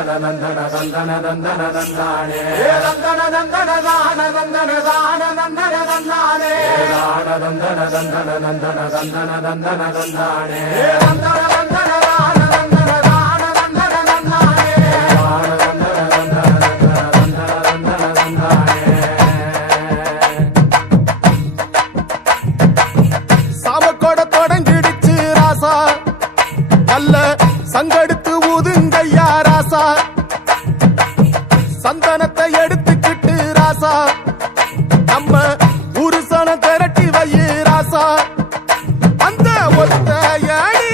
தந்தன தந்தன தந்தன தந்தன தந்தானே தந்தன தந்தன தான தந்தன தான தந்தன தந்தானே தான தந்தன தந்தன தந்தன தந்தன தந்தன தந்தானே தந்தன தந்தன பங்கெடுத்து ஊதுங்கய்யா ராசா சந்தனத்தை எடுத்துக்கிட்டு ராசா. நம்ம புருஷனை திரட்டி வை ராசா. அந்த ஒத்தையடி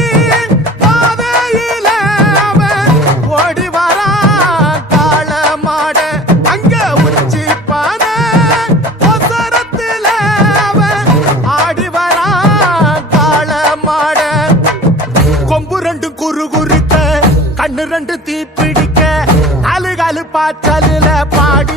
பாதையில ஓடி வரா கால மாட அங்க உச்சி மாட கொம்பு ரெண்டு குறு குறு கண்ணு ரெண்டு தீ பிடிக்க அழுகழு பாச்சல பாடி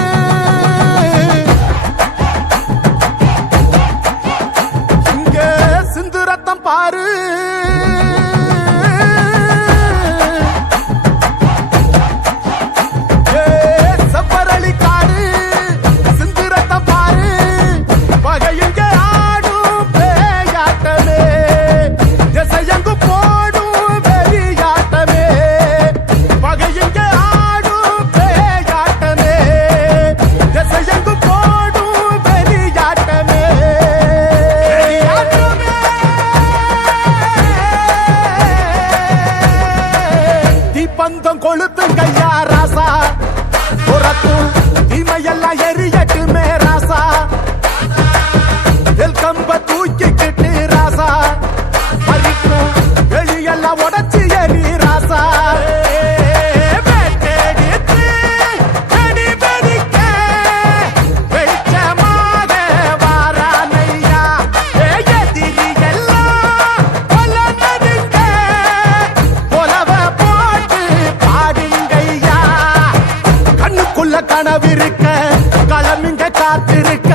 கனவிருக்க களமிங்க காத்திருக்க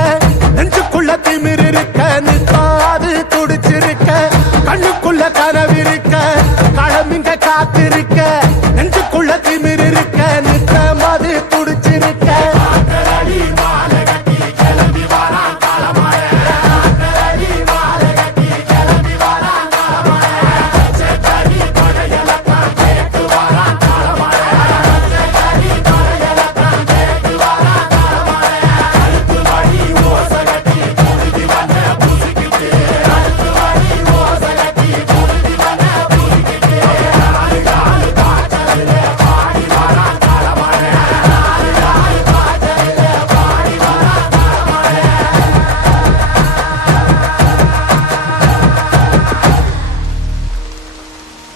நெஞ்சுக்குள்ள திமிர் இருக்க நிற்காது துடிச்சிருக்க கண்ணுக்குள்ள கனவிருக்க களமிங்க காத்திருக்க.